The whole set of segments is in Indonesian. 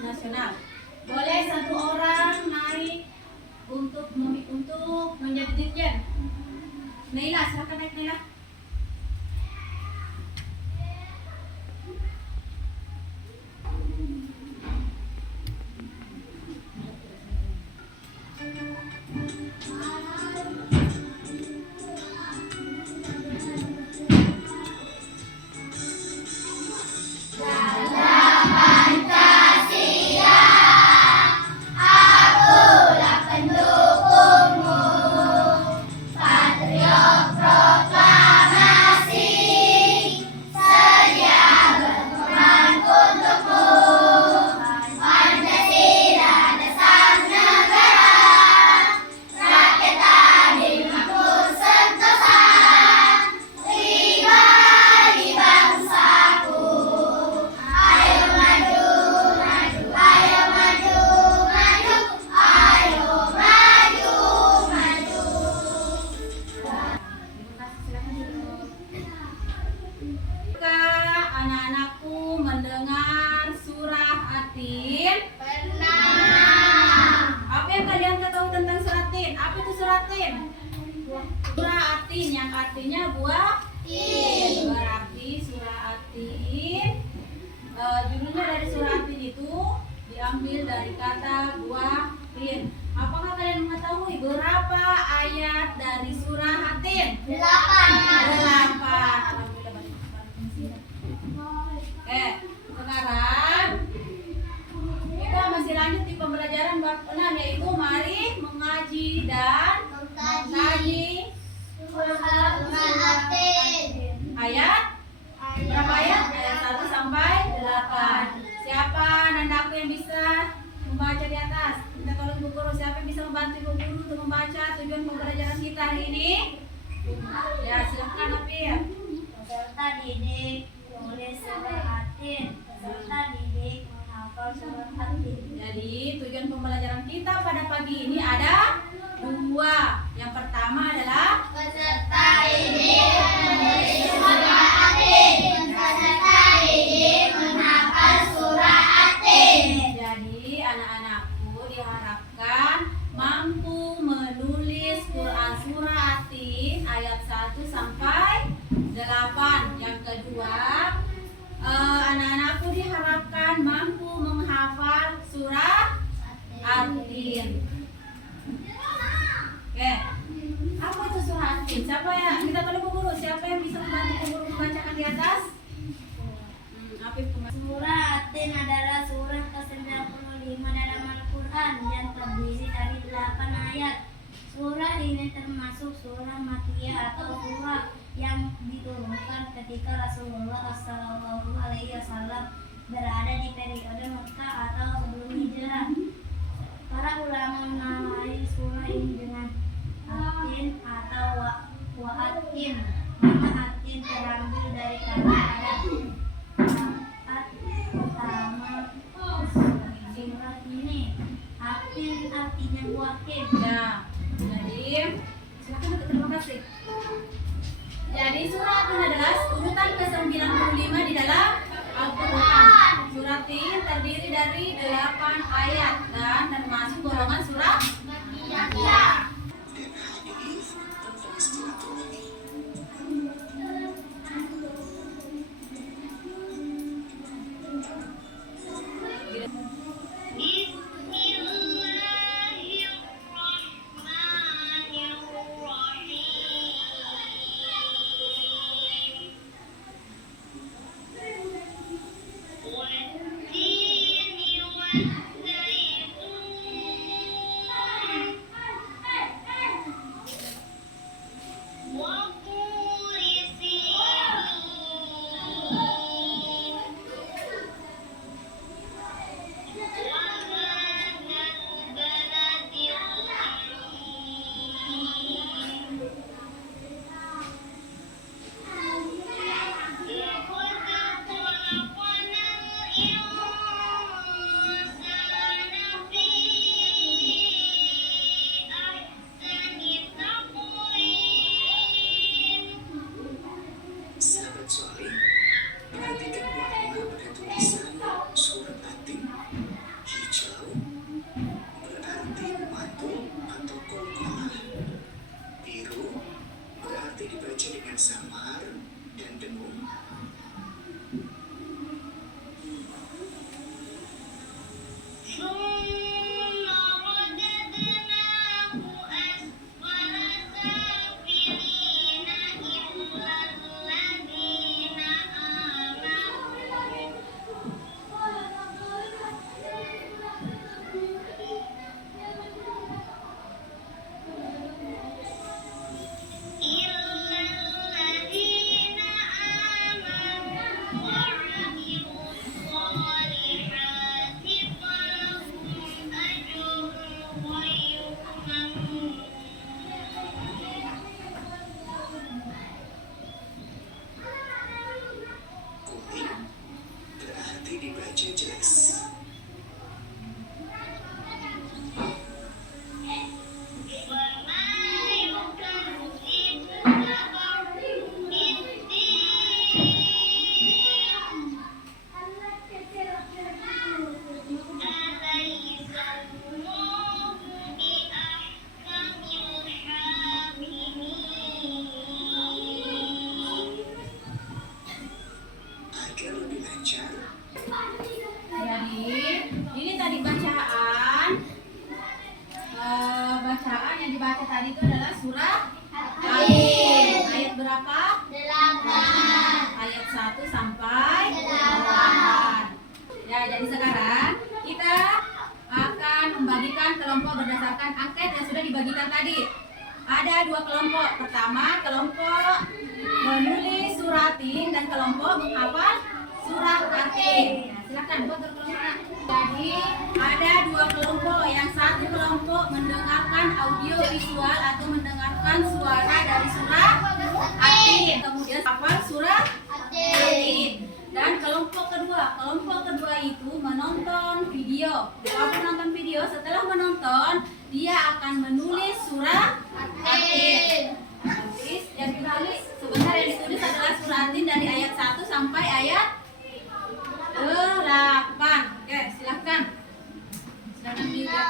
nasional. Boleh satu orang naik untuk menjadi dirjen. Naila, silakan naik Naila. Anak-anakku mendengar surah Atin? Pernah. Apa yang kalian tahu tentang surah Atin? Apa itu surah Atin? Surah Atin yang artinya buah tin. Berarti surah Atin, judulnya dari surah Atin itu diambil dari kata buah tin. Apakah kalian mengetahui berapa ayat dari surah Atin? 8. 8. Sekarang kita masih lanjut di pembelajaran bab 6, yaitu mari mengaji dan mengkaji ayat. Berapa ayat? Ayat 1 sampai 8. Siapa anakku yang bisa membaca di atas? Kita tolong Bu Guru, siapa yang bisa membantu Bu Guru untuk membaca tujuan pembelajaran kita hari ini? Ya, silakan Apir. Peserta didik menulis surah Atin. Peserta didik menghafal surah Atin. Jadi tujuan pembelajaran kita pada pagi ini ada 2. Yang pertama adalah Peserta didik menulis surah Atin. Peserta didik menghafal surah Atin. Jadi anak-anakku diharapkan mampu menulis Quran surah Atin ayat 1 sampai 8. Yang kedua, anak-anakku diharapkan mampu menghafal surah Atin. Oke, apa itu surah Atin? Siapa ya? Kita tolong Bu Guru. Siapa yang bisa membantu Bu Guru membacakan di atas? Surah Atin adalah surah ke-95 dalam Al-Quran yang terdiri dari 8 ayat. Surah ini termasuk surah Makkiyah atau surah yang diturunkan ketika Rasulullah SAW berada di periode Mekah atau sebelum hijrah. Para ulama menamai surah ini dengan Atin atau Wa'atin. Nama Atin terambil dari kata At pertama surah ini. Atin artinya buah tin. Ya, jadi silakan terima kasih. Jadi surah Atin adalah urutan ke-95 di dalam Al-Quran. Surah Atin terdiri dari 8 ayat dan termasuk golongan surah Makkiyah. tadi itu adalah surah At-Tin. Ayat berapa? 8. Ayat 1 sampai 8. Ya, jadi sekarang kita akan membagikan kelompok berdasarkan angket yang sudah dibagikan tadi. Ada 2 kelompok. Pertama, kelompok menulis surah At-Tin dan kelompok menghafal surah At-Tin. Nah, silakan buat kelompoknya. Jadi ada 2 kelompok. Yang satu kelompok mendengarkan audio visual atau mendengarkan suara dari surah At-Tin, kemudian hafal surah At-Tin. Dan kelompok kedua itu menonton video. Kalau menonton video, setelah menonton dia akan menulis surah At-Tin. Yang ditulis sebentar yang ditulis adalah surah At-Tin dari ayat 1 sampai ayat 8. Oke, silahkan. Silahkan dilihat.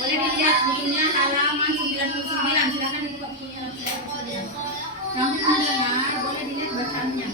Boleh dilihat bukunya halaman 99. Silakan dibuka bukunya halaman 99. Kami mendengar, boleh dilihat bacaannya.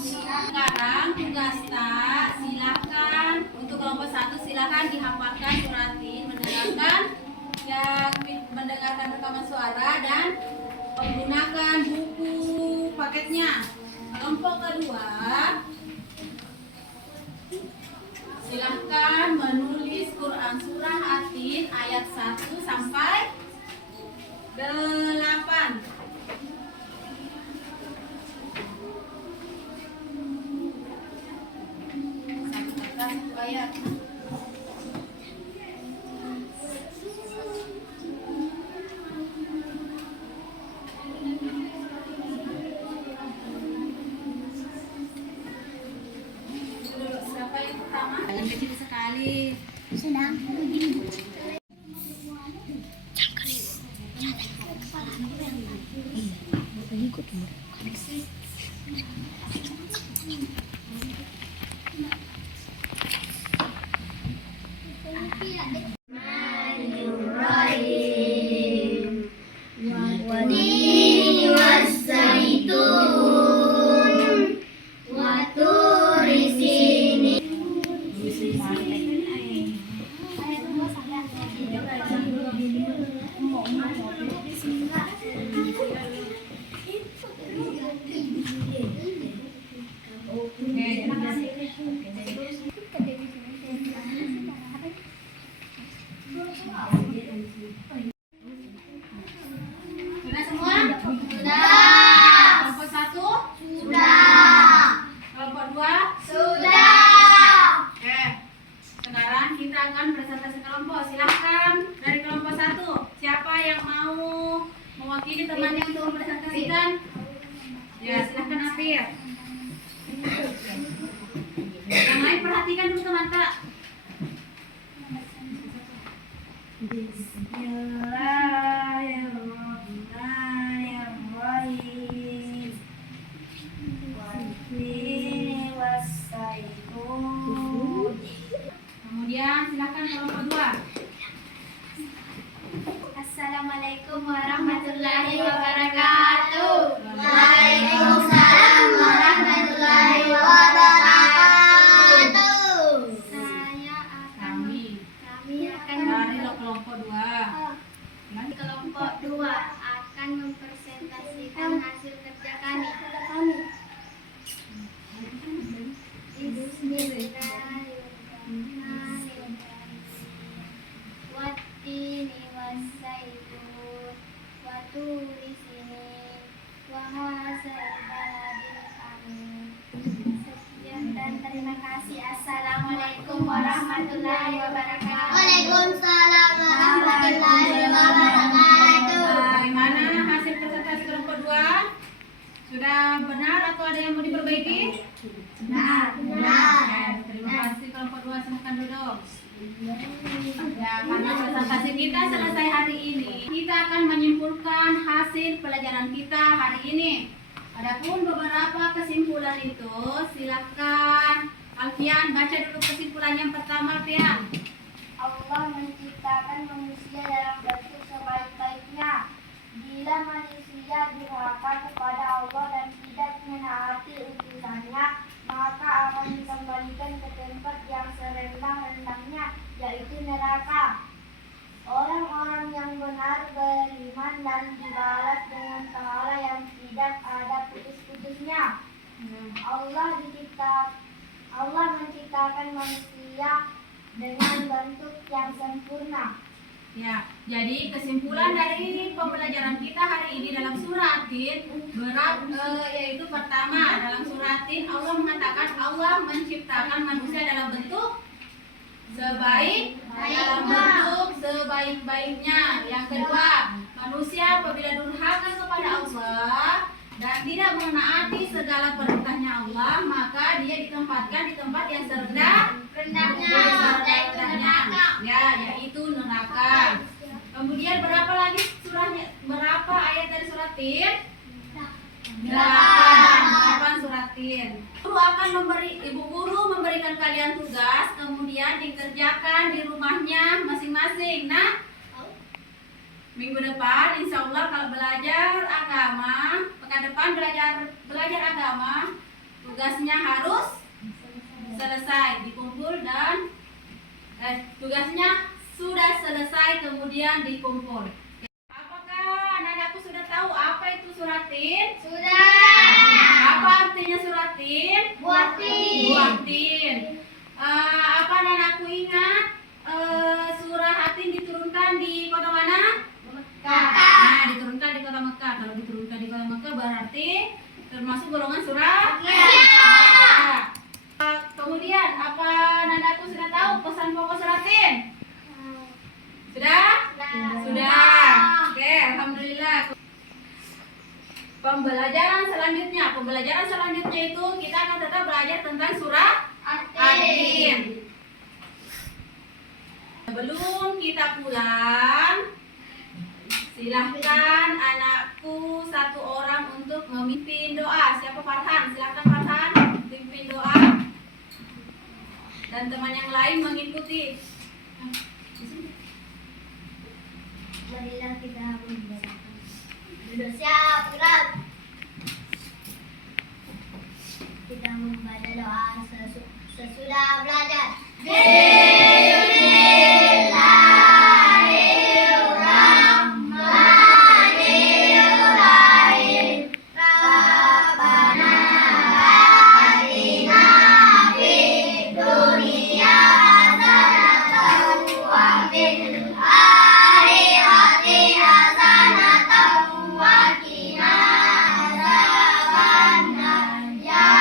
Sekarang tugas tak, silakan untuk kelompok 1 silakan dihafalkan surah At-Tin, mendengarkan rekaman suara dan menggunakan buku paketnya. Kelompok kedua silahkan menulis Quran surah At-Tin ayat 1 sampai 8. Satu ayat. Siapa yang pertama? Yang kecil sekali. Sudah. والتين والزيتون وطور سينين. Sudah semua? Sudah. Kelompok 1? Sudah. Kelompok 2? Sudah. Oke. Sekarang kita akan presentasi kelompok. Silahkan dari kelompok 1. Siapa yang mau mewakili temannya untuk mempresentasikan? Ya, silahkan Afir. Yang lain perhatikan dulu teman tak. Bismillahirrahmanirrahim. Wattini wassaitun. Kemudian silakan kelompok 2. Assalamualaikum warahmatullahi wabarakatuh. Waalaikumsalam warahmatullahi wabarakatuh. Kami akan Dari kelompok 2. kelompok 2 akan mempresentasikan hasil kerja kami. Bismillahirrahmanirrahim. Wattini wassaitun wa turi sinin wa hadzal baladil amin. dan terima kasih. Assalamualaikum warahmatullahi wabarakatuh. Waalaikumsalam warahmatullahi wabarakatuh. Bagaimana hasil presentasi kelompok 2? Sudah benar atau ada yang mau diperbaiki? Benar. Terima kasih kelompok 2, silakan duduk. Ya, karena presentasi kita selesai hari ini, kita akan menyimpulkan hasil pelajaran kita hari ini. Adapun beberapa kesimpulan itu, silakan Alfian baca dulu kesimpulan yang pertama, Alfian. Allah menciptakan manusia dalam bentuk sebaik-baiknya. Bila manusia durhaka kepada Allah dan tidak menaati utusannya, maka akan dikembalikan ke tempat yang serendah-rendahnya, yaitu neraka. Orang-orang yang benar beriman dan dibalas dengan pahala yang tidak ada putus-putusnya. Allah menciptakan manusia dengan bentuk yang sempurna. Ya, jadi kesimpulan dari pembelajaran kita hari ini dalam surah At-Tin yaitu pertama, dalam surah At-Tin Allah mengatakan Allah menciptakan manusia dalam bentuk sebaik-baiknya. Yang kedua, manusia apabila durhaka kepada Allah dan tidak menaati segala perintahnya Allah, maka dia ditempatkan di tempat yang rendahnya, ya, yaitu neraka. Kemudian berapa lagi surahnya? Berapa ayat dari surat Tin? 8 surat Tin. Ibu guru memberikan kalian tugas, kemudian dikerjakan di rumahnya masing-masing. Nah, minggu depan insya Allah kalau belajar agama, pekan depan belajar agama, tugasnya harus selesai dikumpul dan tugasnya sudah selesai kemudian dikumpul. Apakah anak-anakku sudah tahu apa itu surat Tin? Sudah. Apa artinya surat Tin? Buah tin. Apa anak-anakku ingat surah At-Tin diturunkan di kota mana? Nah, diturunkan di kota Mekah. Kalau diturunkan di kota Mekah berarti termasuk golongan surah. Kemudian apa anak-anakku sudah tahu pesan pokok surat Tin? Sudah? Sudah. Oke, alhamdulillah. Pembelajaran selanjutnya itu kita akan tetap belajar tentang surah At-Tin. Sebelum kita pulang, silahkan anakku satu orang untuk memimpin doa. Siapa? Farhan? Silahkan Farhan pimpin doa. Dan teman yang lain mengikuti. Marilah kita membaca. Sudah siap, gerak. Kita membaca doa Sesudah belajar. Bismillahirrahmanirrahim. Rabbana atina fid dunya hasanatan wa fil akhirati hasanatan wa qina adzabannar. Ya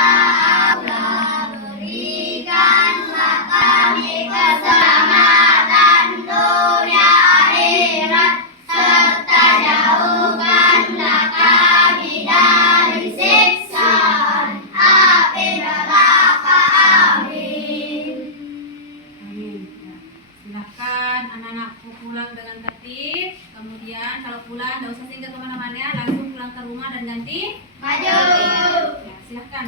Allah, berikanlah kami keselamatan dunia akhirat, serta jauhkanlah kami dari siksaan api neraka. Amin. Amin. Ya. Silahkan anak-anakku pulang dengan tertib. Kemudian kalau pulang tidak usah singgah kemana-mana, langsung pulang ke rumah dan ganti. Maju. Ya, silahkan.